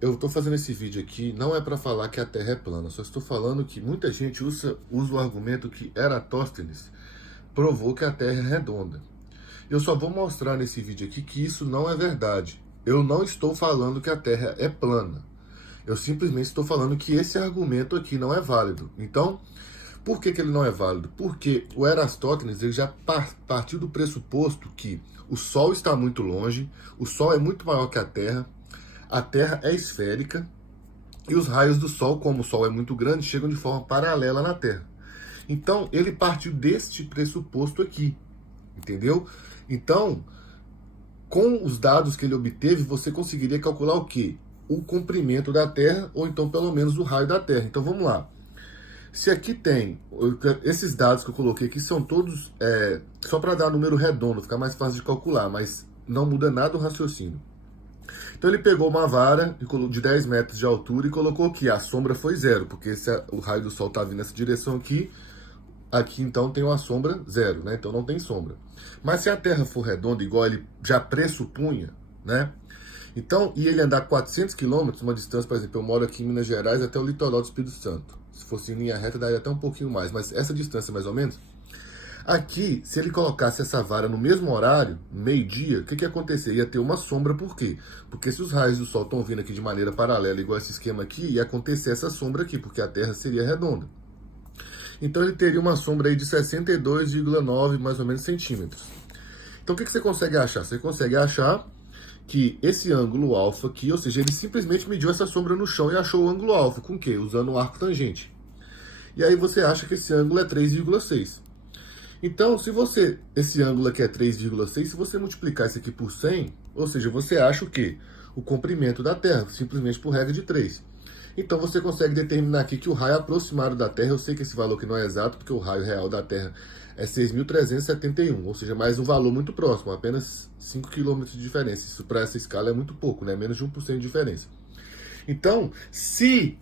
eu estou fazendo esse vídeo aqui não é para falar que a Terra é plana, só estou falando que muita gente usa o argumento que Eratóstenes provou que a Terra é redonda. Eu só vou mostrar nesse vídeo aqui que isso não é verdade. Eu não estou falando que a Terra é plana. Eu simplesmente estou falando que esse argumento aqui não é válido. Então, por que ele não é válido? Porque o Eratóstenes ele já partiu do pressuposto que o Sol está muito longe, o Sol é muito maior que a Terra é esférica, e os raios do Sol, como o Sol é muito grande, chegam de forma paralela na Terra. Então, ele partiu deste pressuposto aqui, entendeu? Então, com os dados que ele obteve, você conseguiria calcular o quê? O comprimento da Terra, ou então pelo menos o raio da Terra. Então vamos lá. Se aqui tem, esses dados que eu coloquei aqui são todos, só para dar número redondo, ficar mais fácil de calcular, mas não muda nada o raciocínio. Então ele pegou uma vara de 10 metros de altura e colocou que a sombra foi zero, porque o raio do Sol está vindo nessa direção aqui, aqui então tem uma sombra zero, né? Então não tem sombra. Mas se a Terra for redonda, igual ele já pressupunha, né? Então, e ele andar 400 quilômetros, uma distância, por exemplo, eu moro aqui em Minas Gerais até o litoral do Espírito Santo. Se fosse em linha reta, daria até um pouquinho mais, mas essa distância mais ou menos. Aqui, se ele colocasse essa vara no mesmo horário, meio-dia, o que ia acontecer? Ia ter uma sombra, por quê? Porque se os raios do Sol estão vindo aqui de maneira paralela, igual esse esquema aqui, ia acontecer essa sombra aqui, porque a Terra seria redonda. Então ele teria uma sombra aí de 62,9 mais ou menos centímetros. Então o que você consegue achar? Você consegue achar que esse ângulo alfa aqui, ou seja, ele simplesmente mediu essa sombra no chão e achou o ângulo alfa. Com o quê? Usando o arco tangente. E aí você acha que esse ângulo é 3,6. Então, se esse ângulo aqui é 3,6, se você multiplicar isso aqui por 100, ou seja, você acha o quê? O comprimento da Terra, simplesmente por regra de 3. Então você consegue determinar aqui que o raio aproximado da Terra, eu sei que esse valor aqui não é exato, porque o raio real da Terra é 6.371, ou seja, mais um valor muito próximo, apenas 5 km de diferença. Isso para essa escala é muito pouco, né? Menos de 1% de diferença. Então, se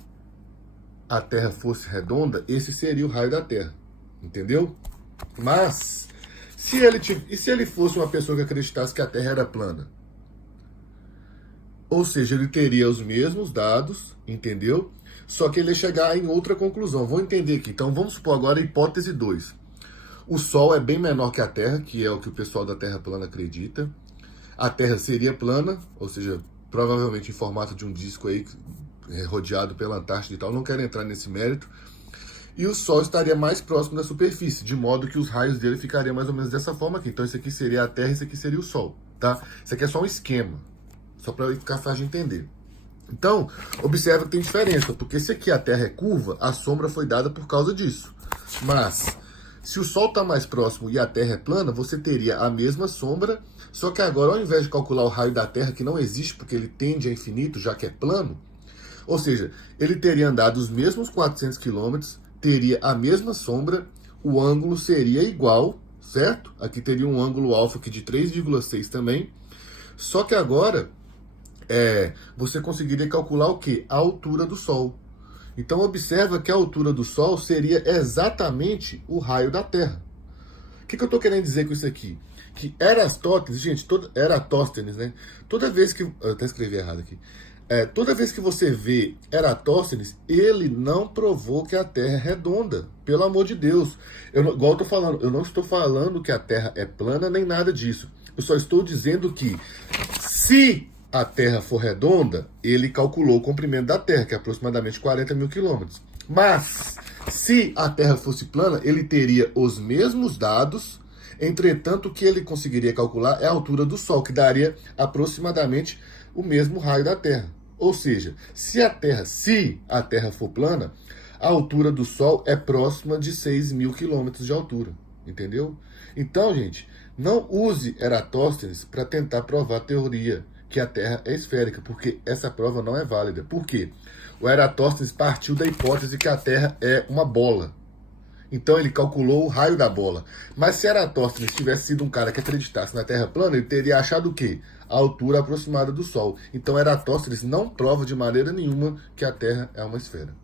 a Terra fosse redonda, esse seria o raio da Terra, entendeu? Mas, se ele fosse uma pessoa que acreditasse que a Terra era plana? Ou seja, ele teria os mesmos dados, entendeu? Só que ele ia chegar em outra conclusão. Vamos entender aqui. Então, vamos supor agora a hipótese 2. O Sol é bem menor que a Terra, que é o que o pessoal da Terra plana acredita. A Terra seria plana, ou seja, provavelmente em formato de um disco aí, rodeado pela Antártida e tal. Não quero entrar nesse mérito. E o Sol estaria mais próximo da superfície, de modo que os raios dele ficariam mais ou menos dessa forma aqui. Então, isso aqui seria a Terra, isso aqui seria o Sol, tá? Isso aqui é só um esquema, só para ficar fácil de entender. Então, observa que tem diferença, porque se aqui a Terra é curva, a sombra foi dada por causa disso. Mas, se o Sol está mais próximo e a Terra é plana, você teria a mesma sombra, só que agora, ao invés de calcular o raio da Terra, que não existe porque ele tende a infinito, já que é plano, ou seja, ele teria andado os mesmos 400 quilômetros, teria a mesma sombra, o ângulo seria igual, certo? Aqui teria um ângulo alfa aqui de 3,6 também, só que agora você conseguiria calcular o quê? A altura do Sol. Então observa que a altura do Sol seria exatamente o raio da Terra. O que eu estou querendo dizer com isso aqui? Que Eratóstenes, gente, Eratóstenes, né? Toda vez que... Eu até escrevi errado aqui. Toda vez que você vê Eratóstenes, ele não provou que a Terra é redonda. Pelo amor de Deus. Igual eu tô falando, eu não estou falando que a Terra é plana, nem nada disso. Eu só estou dizendo que se a Terra for redonda, ele calculou o comprimento da Terra, que é aproximadamente 40 mil quilômetros. Mas, se a Terra fosse plana, ele teria os mesmos dados, entretanto, o que ele conseguiria calcular é a altura do Sol, que daria aproximadamente o mesmo raio da Terra. Ou seja, se a Terra for plana, a altura do Sol é próxima de 6.000 quilômetros de altura, entendeu? Então, gente, não use Eratóstenes para tentar provar a teoria que a Terra é esférica, porque essa prova não é válida. Por quê? O Eratóstenes partiu da hipótese que a Terra é uma bola. Então ele calculou o raio da bola. Mas se Eratóstenes tivesse sido um cara que acreditasse na Terra plana, ele teria achado o quê? A altura aproximada do Sol. Então Eratóstenes não prova de maneira nenhuma que a Terra é uma esfera.